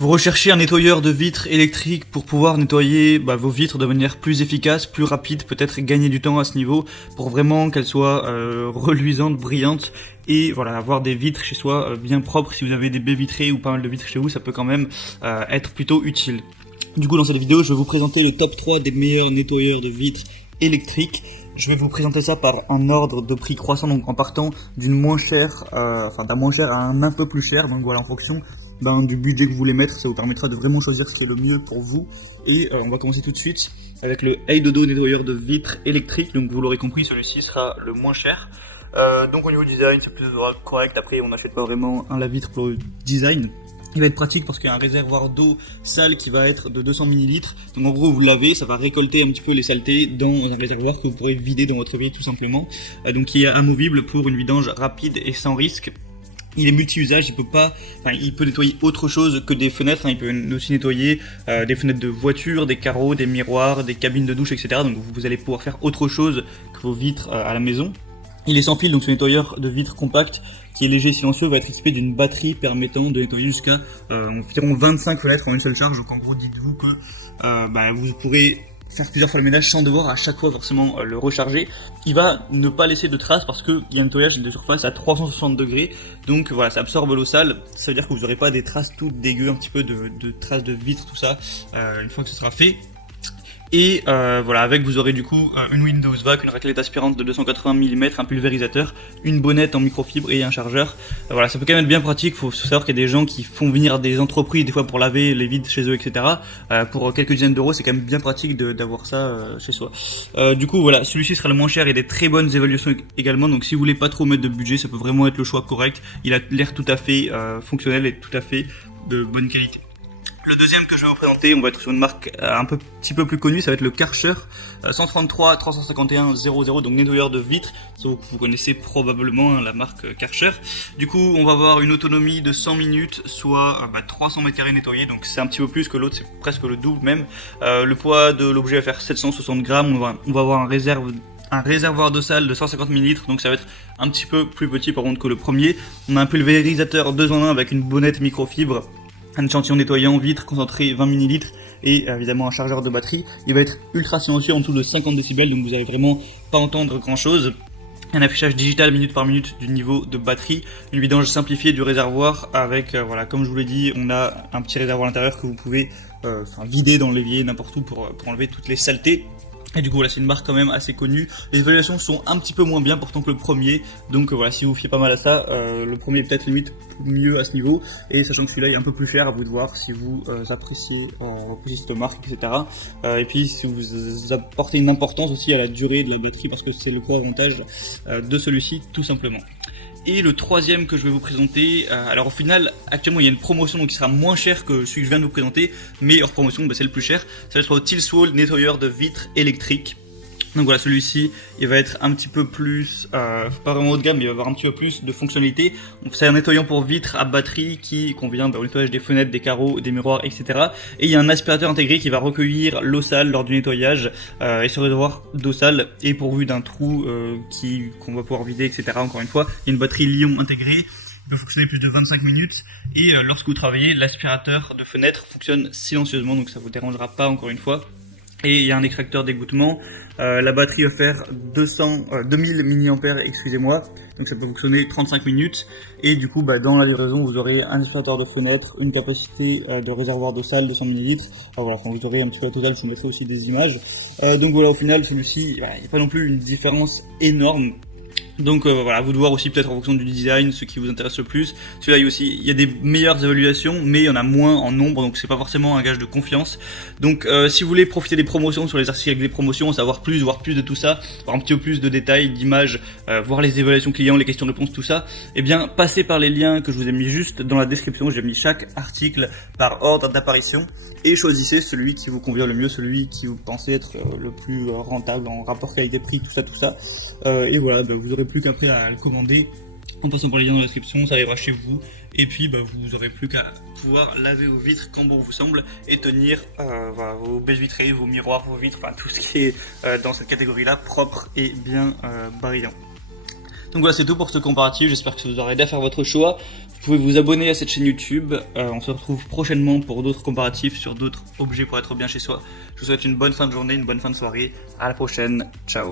Vous recherchez un nettoyeur de vitres électriques pour pouvoir nettoyer vos vitres de manière plus efficace, plus rapide, peut-être gagner du temps à ce niveau pour vraiment qu'elles soient reluisantes, brillantes et voilà, avoir des vitres chez soi bien propres. Si vous avez des baies vitrées ou pas mal de vitres chez vous, ça peut quand même être plutôt utile. Du coup, dans cette vidéo, je vais vous présenter le top 3 des meilleurs nettoyeurs de vitres électriques. Je vais vous présenter ça par un ordre de prix croissant, donc en partant d'une moins chère, d'un moins cher à un peu plus cher. Donc voilà, en fonction du budget que vous voulez mettre, ça vous permettra de vraiment choisir ce qui est le mieux pour vous. Et on va commencer tout de suite avec le Heidodo nettoyeur de vitres électriques. Donc vous l'aurez compris, celui-ci sera le moins cher. Donc au niveau design, c'est plutôt correct. Après, on n'achète pas vraiment un lave-vitre pour le design. Il va être pratique parce qu'il y a un réservoir d'eau sale qui va être de 200 ml. Donc en gros, vous lavez, ça va récolter un petit peu les saletés dans un réservoir que vous pourrez vider dans votre vitre tout simplement. Donc qui est amovible pour une vidange rapide et sans risque. Il est multi-usage, il peut nettoyer autre chose que des fenêtres, il peut aussi nettoyer des fenêtres de voiture, des carreaux, des miroirs, des cabines de douche, etc. Donc vous allez pouvoir faire autre chose que vos vitres à la maison. Il est sans fil, donc ce nettoyeur de vitres compact qui est léger et silencieux va être équipé d'une batterie permettant de nettoyer jusqu'à environ 25 fenêtres en une seule charge. Donc en gros, dites-vous que vous pourrez faire plusieurs fois le ménage sans devoir à chaque fois forcément le recharger. Il va ne pas laisser de traces parce qu'il y a un nettoyage de surface à 360 degrés. Donc voilà, ça absorbe l'eau sale. Ça veut dire que vous n'aurez pas des traces toutes dégueu, un petit peu de traces de vitres, tout ça, une fois que ce sera fait. Et voilà, avec vous aurez du coup une Windows Vac, une raclette aspirante de 280 mm, un pulvérisateur, une bonnette en microfibre et un chargeur. Voilà, ça peut quand même être bien pratique. Faut savoir qu'il y a des gens qui font venir des entreprises des fois pour laver les vides chez eux, etc. Pour quelques dizaines d'euros, c'est quand même bien pratique d'avoir ça chez soi. Du coup voilà, celui-ci sera le moins cher et des très bonnes évaluations également. Donc si vous voulez pas trop mettre de budget, ça peut vraiment être le choix correct. Il a l'air tout à fait fonctionnel et tout à fait de bonne qualité. Le deuxième que je vais vous présenter, on va être sur une marque petit peu plus connue, ça va être le Karcher 133 351 00, donc nettoyeur de vitres. Vous connaissez probablement la marque Karcher. Du coup, on va avoir une autonomie de 100 minutes, soit 300 m² nettoyés, donc c'est un petit peu plus que l'autre, c'est presque le double même. Le poids de l'objet va faire 760 grammes, on va avoir un réservoir d'eau sale de 150 ml, donc ça va être un petit peu plus petit par contre que le premier. On a un pulvérisateur 2 en 1 avec une bonnette microfibre, un échantillon nettoyant vitre concentré 20 ml et évidemment un chargeur de batterie. Il va être ultra silencieux en dessous de 50 décibels, donc vous allez vraiment pas entendre grand chose. Un affichage digital minute par minute du niveau de batterie, une vidange simplifiée du réservoir avec, comme je vous l'ai dit, on a un petit réservoir à l'intérieur que vous pouvez vider dans l'évier n'importe où pour enlever toutes les saletés. Et du coup voilà, c'est une marque quand même assez connue. Les évaluations sont un petit peu moins bien pourtant que le premier. Donc voilà, si vous fiez pas mal à ça, le premier est peut-être limite mieux à ce niveau. Et sachant que celui-là est un peu plus cher, à vous de voir si vous appréciez cette marque, etc. Et puis si vous apportez une importance aussi à la durée de la batterie, parce que c'est le gros avantage de celui-ci tout simplement. Et le troisième que je vais vous présenter, alors au final actuellement il y a une promotion donc qui sera moins cher que celui que je viens de vous présenter, mais hors promotion c'est le plus cher. Ça va être le Tilswall nettoyeur de vitres électriques. Donc voilà, celui-ci il va être un petit peu plus, pas vraiment haut de gamme, mais il va avoir un petit peu plus de fonctionnalités. C'est un nettoyant pour vitres à batterie qui convient au nettoyage des fenêtres, des carreaux, des miroirs, etc. Et il y a un aspirateur intégré qui va recueillir l'eau sale lors du nettoyage, et ce réservoir d'eau sale est pourvu d'un trou qu'on va pouvoir vider, etc. Encore une fois, il y a une batterie Lion intégrée. Il peut fonctionner plus de 25 minutes et lorsque vous travaillez, l'aspirateur de fenêtre fonctionne silencieusement, donc ça vous dérangera pas encore une fois. Et il y a un extracteur d'égouttement. La batterie va faire 2000 mAh, excusez-moi. Donc ça peut fonctionner 35 minutes. Et du coup, dans la livraison, vous aurez un aspirateur de fenêtre, une capacité de réservoir d'eau sale de 100 ml. Vous aurez un petit peu la totale, je vous mettrai aussi des images. Donc voilà, au final, celui-ci, il n'y a pas non plus une différence énorme. Donc voilà, vous de voir aussi peut-être en fonction du design ce qui vous intéresse le plus. Celui-là il y a des meilleures évaluations, mais il y en a moins en nombre, donc c'est pas forcément un gage de confiance. Donc si vous voulez profiter des promotions sur les articles avec des promotions, voir plus de tout ça, voir un petit peu plus de détails, d'images, voir les évaluations clients, les questions-réponses, tout ça, eh bien passez par les liens que je vous ai mis juste dans la description. J'ai mis chaque article par ordre d'apparition et choisissez celui qui vous convient le mieux, celui qui vous pensez être le plus rentable en rapport qualité-prix, tout ça. Et voilà, vous aurez plus qu'après à le commander en passant par les liens dans la description, ça arrivera chez vous et puis vous aurez plus qu'à pouvoir laver vos vitres quand bon vous semble et tenir vos baies vitrées, vos miroirs, vos vitres, tout ce qui est dans cette catégorie là propre et bien brillant. Donc voilà, c'est tout pour ce comparatif, j'espère que ça vous aura aidé à faire votre choix. Vous pouvez vous abonner à cette chaîne YouTube. On se retrouve prochainement pour d'autres comparatifs sur d'autres objets pour être bien chez soi. Je vous souhaite une bonne fin de journée, une bonne fin de soirée. À la prochaine. Ciao.